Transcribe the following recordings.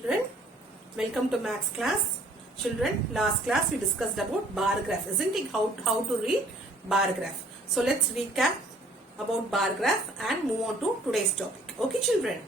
Children, welcome to Maths class. Children, last class we discussed about bar graph, isn't it? How to read bar graph. So let's recap about bar graph and move on to today's topic. Okay, children.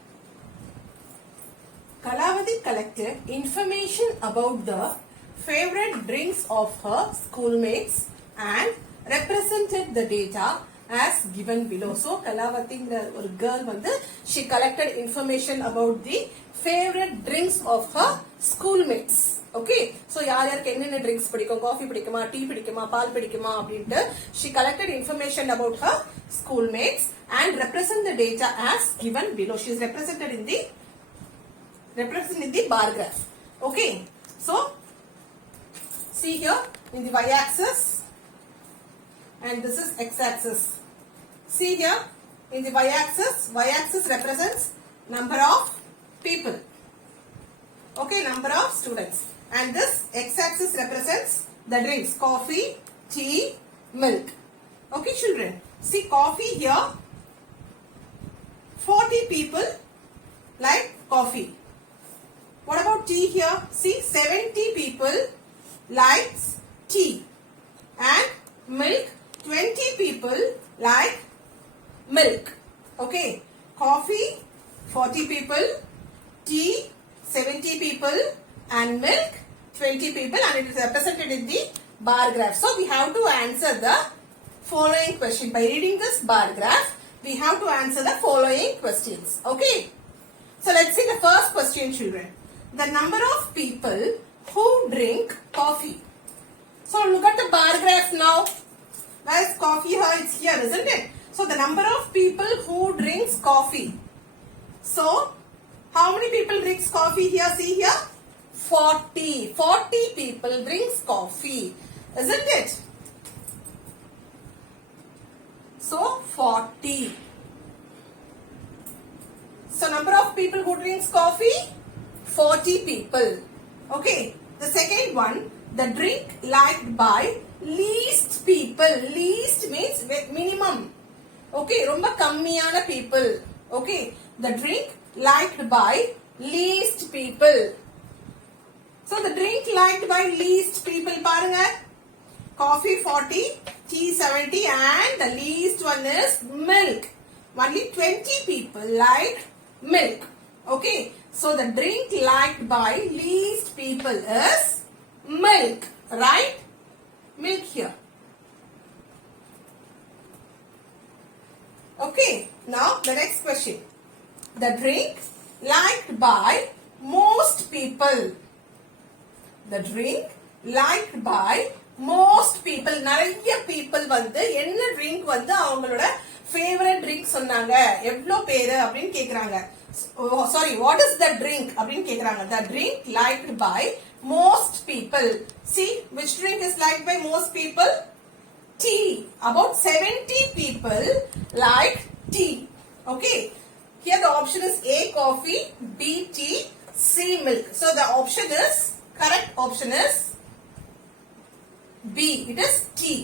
Kalavati collected information about the favorite drinks of her schoolmates and represented the data as given below. So Kalavati, or girl, she collected information about the favorite drinks of her schoolmates. Okay, so யாருக்கு என்னென்ன drinks பிடிக்கும், coffee பிடிக்குமா, tea பிடிக்குமா, பால் பிடிக்குமா அப்படிட்டு she collected information about her schoolmates and represent the data as given below. She is represented in the bar graph. Okay, so see here in the y-axis and this is x-axis. See here in the y-axis represents number of people. Okay, number of students. And this x-axis represents the drinks, coffee, tea, milk. Okay, children. See coffee here, 40 people like coffee. What about tea here? See 70 people likes tea. And milk, 20 people like milk. Okay, coffee, 40 people, tea, 70 people, and milk, 20 people, and it is represented in the bar graph. So we have to answer the following question. By reading this bar graph, we have to answer the following questions. Okay. So let's see the first question, children. The number of people who drink coffee. So look at the bar graph now. Where is coffee here? It's here, isn't it? So the number of people who drinks coffee. So how many people drinks coffee here? See here. 40. 40 people drinks coffee. Isn't it? So 40. So number of people who drinks coffee? 40 people. Okay. The second one, the drink liked by least people. Least means minimum. Okay. Romba kammiyana people. Okay. The drink liked by least people. So the drink liked by least people, parunga, coffee 40, tea 70, and the least one is milk. Only 20 people like milk. Okay, so the drink liked by least people is milk, right? Milk here. Okay, now the next question. The drink liked by most people. The drink liked by most people. நிறைய people என்ன drink அவங்களோட favorite drink சொன்னாங்க. எவ்வளோ பேரு அப்படின்னு கேக்குறாங்க. Sorry, what is the drink அப்படின்னு கேக்குறாங்க. The drink liked by most people. See, which drink is liked by most people? Tea. About 70 people like tea. Okay. Here the option is A, coffee, B, tea, C, milk. So the option is, correct option is B. It is tea.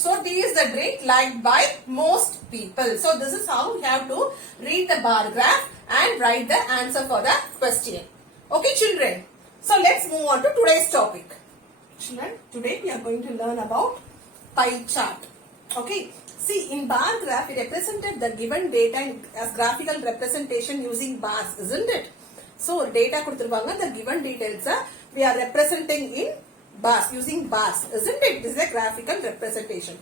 So D is the drink liked by most people. So this is how we have to read the bar graph and write the answer for the question. Okay, children. So let's move on to today's topic. Children, today we are going to learn about pie chart. Okay. See, in bar graph, we represented the given data as graphical representation using bars, isn't it? So, data kuduthiruvanga, the given details we are representing in bars, using bars, isn't it? This is a graphical representation.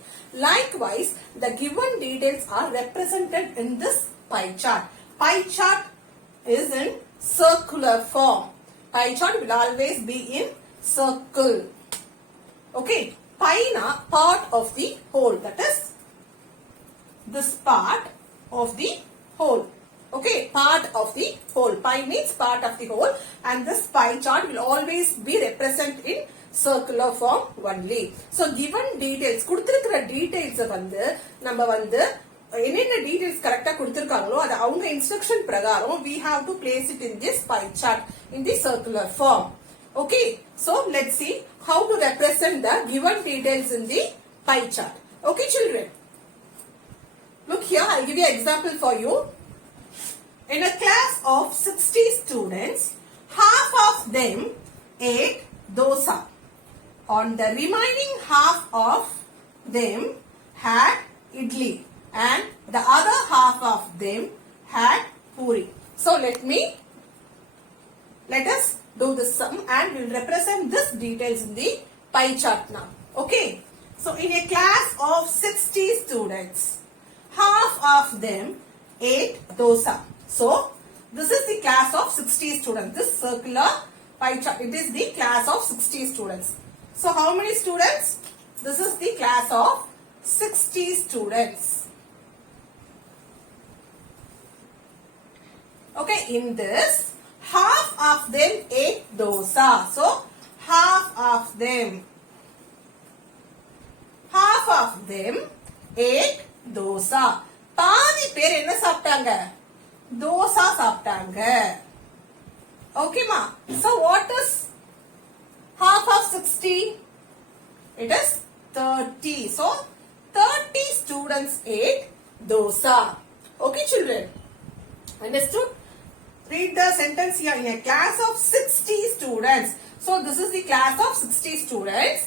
Likewise, the given details are represented in this pie chart. Pie chart is in circular form. Pie chart will always be in circle. Okay, pie na part of the whole, that is this part of the whole. Okay, part of the whole. Pie means part of the whole, and this pie chart will always be represented in circular form only. So given details, kuduthirukra details நம்ம என்னென்ன details correct கொடுத்திருக்காங்களோ அது அவங்க instruction பிரகாரம் we have to place it in this pie chart in the circular form. Okay, so let's see how to represent the given details in the pie chart. Okay, children. Look here, I'll give you an example for you. In a class of 60 students, half of them ate dosa. On the remaining half of them had idli and the other half of them had puri. So let us do this sum and we'll represent this details in the pie chart now. Okay. So in a class of 60 students, half of them ate dosa. So this is the class of 60 students. This circular pie chart, it is the class of 60 students. So how many students? This is the class of 60 students. Okay, in this, half of them ate dosa. So half of them ate dosa. பாதி பேர் என்ன சாப்பிட்டாங்க? தோசா சாப்பிட்டாங்க. Okay ma. So what is half of 60? It is 30. So 30 students ate dosa. Okay children. Understood? Read the sentence here. In a class of 60 students. So this is the class of 60 students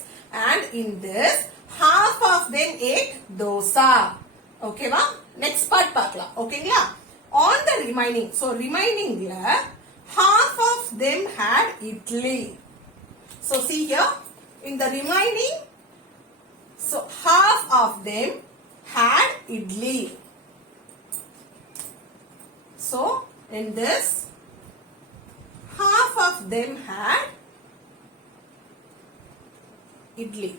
and in this half of them ate dosa. Okay ma? Next part பார்க்கலாம். ஓகேங்களா? On the remaining. So remainingல half of them had idli. So see here. In the remaining, so half of them had idli. So in this, half of them had idli.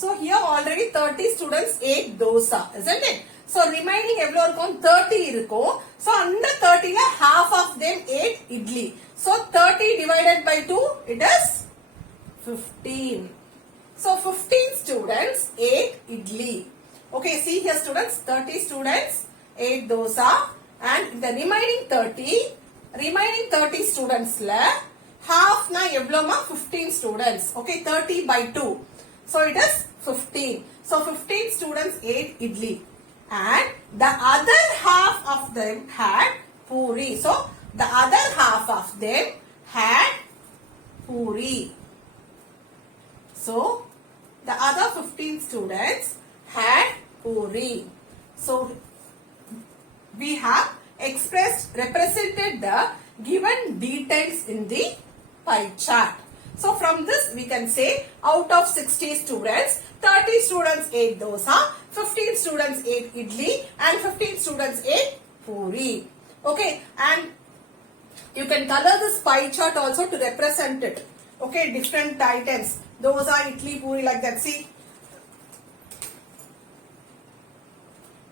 So here already 30 students ate dosa, isn't it? So remaining எவ்வளவு இருக்கும்? 30 இருக்கும். So அந்த 30ல half of them ate idli. So 30 divided by 2, it is 15. So 15 students ate idli. Okay, see here students, 30 students ate dosa and the remaining 30 students la half na எவ்வளவுமா? 15 students. Okay, 30 by 2. So it is 15. So 15 students ate idli and the other half of them had puri. So the other half of them had puri. So the other 15 students had puri. So we have represented the given details in the pie chart. So from this we can say out of 60 students, 30 students ate dosa, 15 students ate idli and 15 students ate puri. Okay, and you can color this pie chart also to represent it. Okay, different items, dosa, idli, puri, like that. See,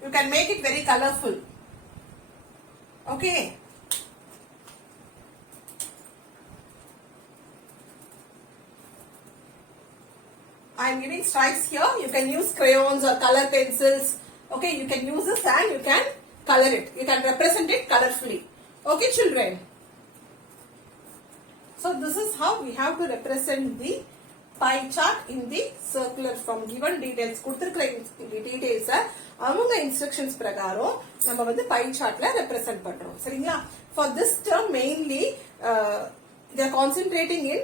you can make it very colorful. Okay. I am giving stripes here. You can use crayons or color pencils. Okay, you can use this and you can color it. You can represent it colorfully. Okay, children. So this is how we have to represent the pie chart in the circular from given details. கொடுத்திருக்கிற details அவங்க instructions பிரகாரம் நம்ம வந்து pie chartல represent பண்றோம். சரிங்களா? For this term mainly they are concentrating in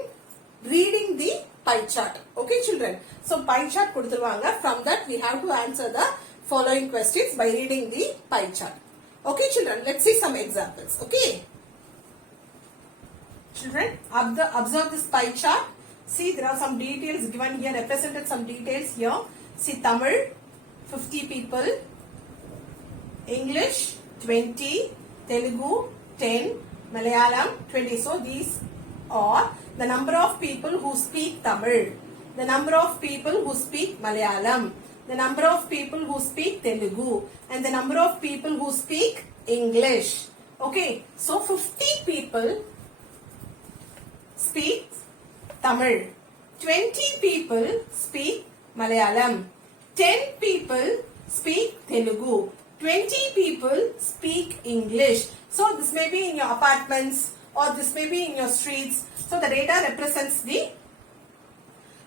reading the pie chart. Okay children. So pie chart கொடுத்துருவாங்க. From that we have to answer the following questions by reading the pie chart. Okay children. Let's see some examples. Okay. Children, observe this pie chart. See, there are some details given here, represented some details here. See, Tamil, 50 people. English, 20. Telugu, 10. Malayalam, 20. So, these are the number of people who speak Tamil. The number of people who speak Malayalam. The number of people who speak Telugu. And the number of people who speak English. Okay, so 50 people speak Tamil. 20 people speak Malayalam. 10 people speak Telugu. 20 people speak English. So this may be in your apartments or this may be in your streets. So the data represents the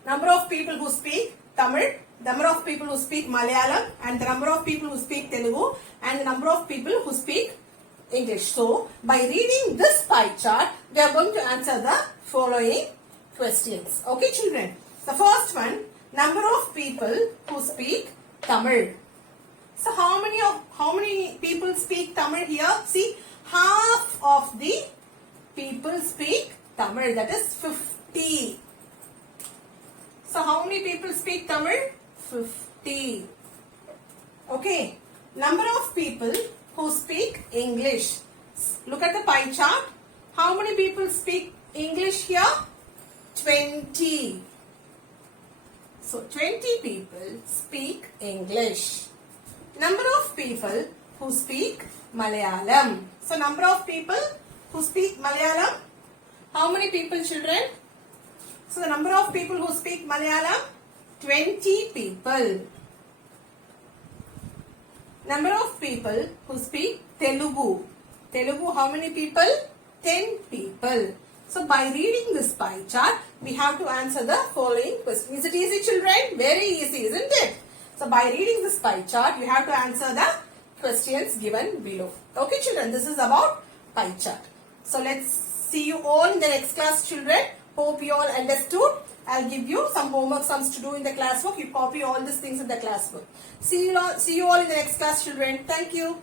number of people who speak Tamil, the number of people who speak Malayalam and the number of people who speak Telugu and the number of people who speak English. So, by reading this pie chart, we are going to answer the following questions. Okay, children. The first one, number of people who speak Tamil. So, how many people speak Tamil here? See, half of the people speak Tamil. That is 50. So, how many people speak Tamil? 50. Okay. Number of people who speak English. Look at the pie chart. How many people speak English here? 20. So 20 people speak English. Number of people who speak Malayalam. So number of people who speak Malayalam. How many people, children? So the number of people who speak Malayalam, 20 people. Number of people who speak Telugu. Telugu, how many people? 10 people. So by reading this pie chart, we have to answer the following question. Is it easy, children? Very easy, isn't it? So by reading this pie chart, you have to answer the questions given below. Okay, children, this is about pie chart. So let's see you all in the next class, children. Hope you all understood. I'll give you some homework sums to do in the classwork. You copy all these things in the classwork. See you all in the next class, children. Thank you.